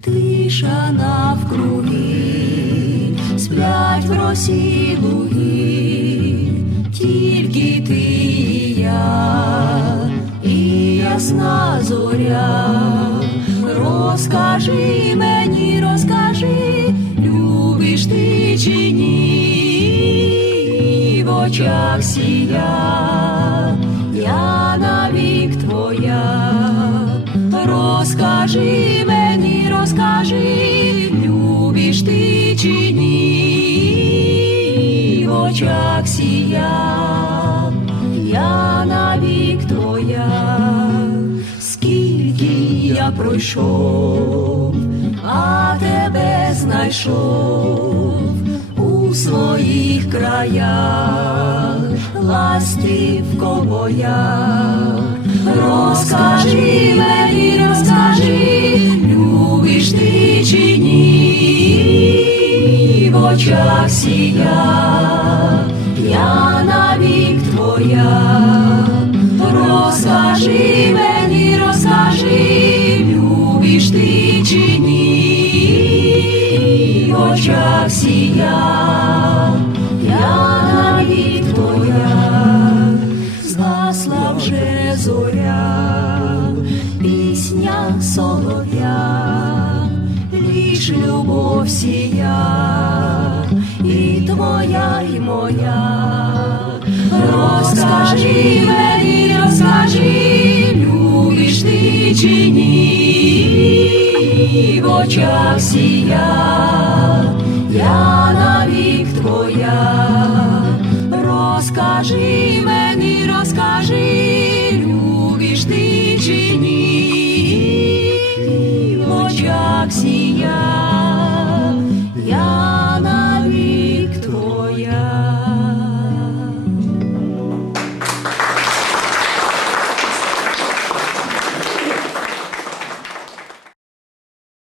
Тиша навкруги, сплять в росі луги, тільки ти і я, і ясна зоря, розкажи мені, розкажи, любиш ти чи ні очах сія, я навік твоя, розкажи мені, розкажи, любиш ти чи ні, в очах сія, я навік твоя, скільки я пройшов, а тебе знайшов у своїх краях, ластівко моя, розкажи мені, розкажи, любиш ти чи ні, в очах сія, я навік твоя, розкажи мені, розкажи, любиш ти чи ні, в очах сія, зоря, пісня солов'я, ліж любов сія, і твоя, і моя. Розкажи мені, розкажи, любиш ти чи ні, в очах сія, я навік твоя, розкажи